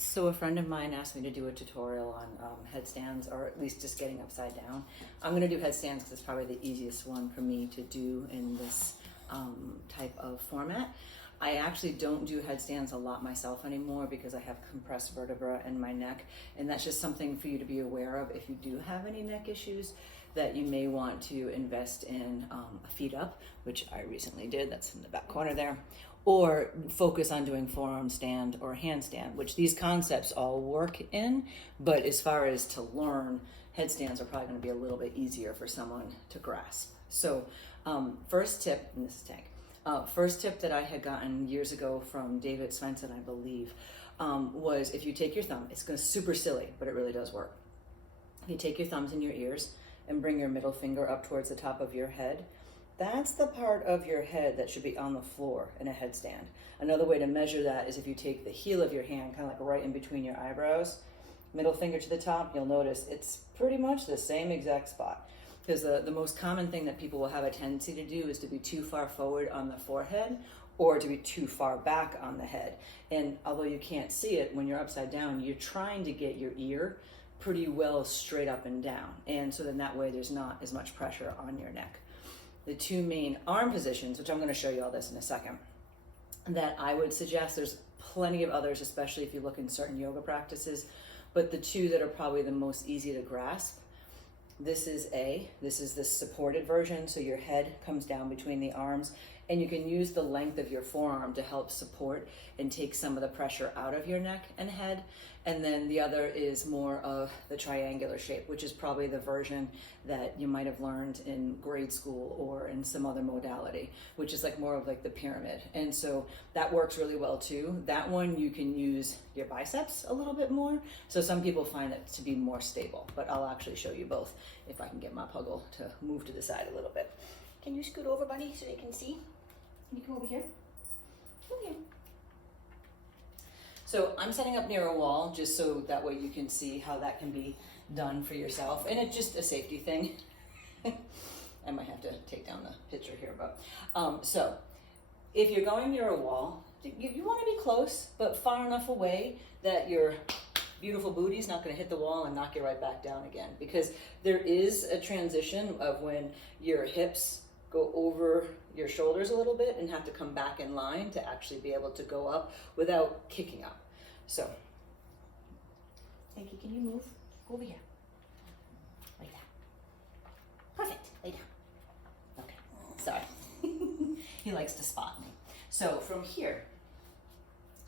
So a friend of mine asked me to do a tutorial on headstands, or at least just getting upside down. I'm going to do headstands because it's probably the easiest one for me to do in this type of format. I actually don't do headstands a lot myself anymore because I have compressed vertebra in my neck, and that's just something for you to be aware of if you do have any neck issues, that you may want to invest in a feet up, which I recently did. That's in the back corner there. Or focus on doing forearm stand or handstand, which these concepts all work in, but as far as to learn, headstands are probably going to be a little bit easier for someone to grasp. So first tip, and this is Tank, first tip that I had gotten years ago from David Svensson, I believe, was if you take your thumb, it's going to super silly, but it really does work. You take your thumbs in your ears and bring your middle finger up towards the top of your head. That's the part of your head that should be on the floor in a headstand. Another way to measure that is if you take the heel of your hand, kind of like right in between your eyebrows, middle finger to the top, you'll notice it's pretty much the same exact spot. Because the most common thing that people will have a tendency to do is to be too far forward on the forehead or to be too far back on the head. And although you can't see it when you're upside down, you're trying to get your ear pretty well straight up and down. And so then that way there's not as much pressure on your neck. The two main arm positions, which I'm going to show you all this in a second, that I would suggest, there's plenty of others, especially if you look in certain yoga practices, but the two that are probably the most easy to grasp, this is the supported version, so your head comes down between the arms, and you can use the length of your forearm to help support and take some of the pressure out of your neck and head. And then the other is more of the triangular shape, which is probably the version that you might have learned in grade school or in some other modality, which is like more of like the pyramid. And so that works really well too. That one you can use your biceps a little bit more. So some people find it to be more stable, but I'll actually show you both if I can get my puggle to move to the side a little bit. Can you scoot over, buddy, so you can see? Can you come over here? Come here. So I'm setting up near a wall just so that way you can see how that can be done for yourself. And it's just a safety thing. I might have to take down the picture here, but so if you're going near a wall, you want to be close, but far enough away that your beautiful booty's not going to hit the wall and knock you right back down again. Because there is a transition of when your hips go over your shoulders a little bit and have to come back in line to actually be able to go up without kicking up. So, Yankee, can you move? Go over here. Lay down. Perfect. Lay down. Okay. Sorry. He likes to spot me. So from here,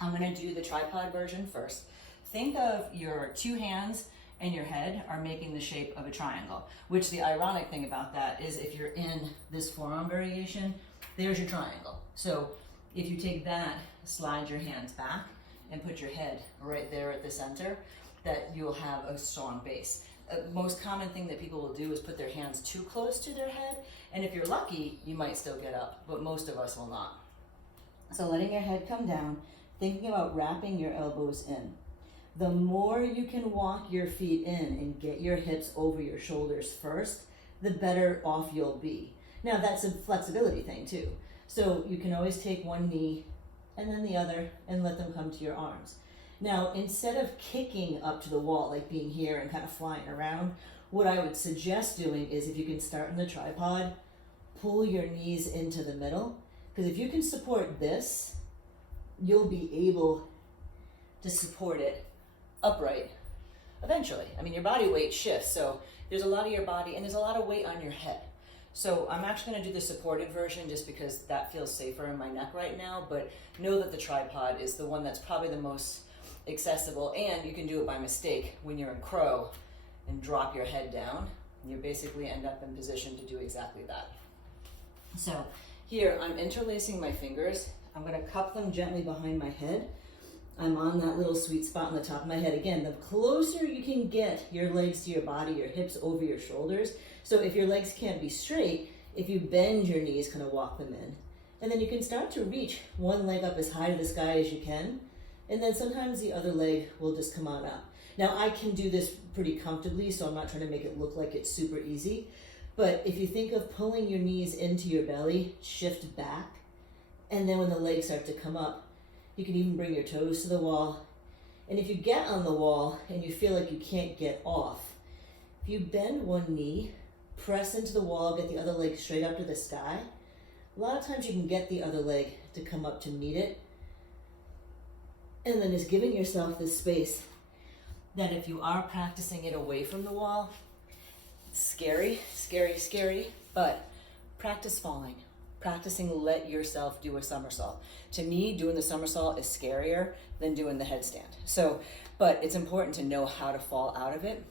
I'm going to do the tripod version first. Think of your two hands and your head are making the shape of a triangle, which the ironic thing about that is if you're in this forearm variation, there's your triangle. So if you take that, slide your hands back and put your head right there at the center, that you'll have a strong base. Most common thing that people will do is put their hands too close to their head, and if you're lucky, you might still get up, but most of us will not. So letting your head come down, thinking about wrapping your elbows in. The more you can walk your feet in and get your hips over your shoulders first, the better off you'll be. Now that's a flexibility thing too. So you can always take one knee and then the other and let them come to your arms. Now, instead of kicking up to the wall, like being here and kind of flying around, what I would suggest doing is if you can start in the tripod, pull your knees into the middle. Because if you can support this, you'll be able to support it upright eventually. I mean, your body weight shifts, so there's a lot of your body and there's a lot of weight on your head. So I'm actually going to do the supported version just because that feels safer in my neck right now, but know that the tripod is the one that's probably the most accessible, and you can do it by mistake when you're in crow and drop your head down. You basically end up in position to do exactly that. So here I'm interlacing my fingers. I'm going to cup them gently behind my head. I'm on that little sweet spot on the top of my head. Again, the closer you can get your legs to your body, your hips over your shoulders. So if your legs can't be straight, if you bend your knees, kind of walk them in. And then you can start to reach one leg up as high to the sky as you can. And then sometimes the other leg will just come on up. Now I can do this pretty comfortably, so I'm not trying to make it look like it's super easy. But if you think of pulling your knees into your belly, shift back. And then when the legs start to come up, you can even bring your toes to the wall And if you get on the wall and you feel like you can't get off, if you bend one knee, press into the wall, get the other leg straight up to the sky, a lot of times you can get the other leg to come up to meet it. And then just giving yourself this space that if you are practicing it away from the wall, scary, scary, scary, but practice falling. Practicing let yourself do a somersault. To me, doing the somersault is scarier than doing the headstand. So, but it's important to know how to fall out of it.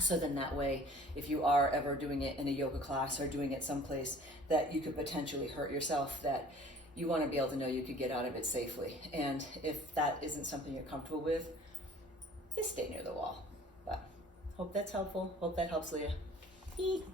So then that way, if you are ever doing it in a yoga class or doing it someplace that you could potentially hurt yourself, that you want to be able to know you could get out of it safely. And if that isn't something you're comfortable with, just stay near the wall. But hope that's helpful. Hope that helps, Leah. Eat.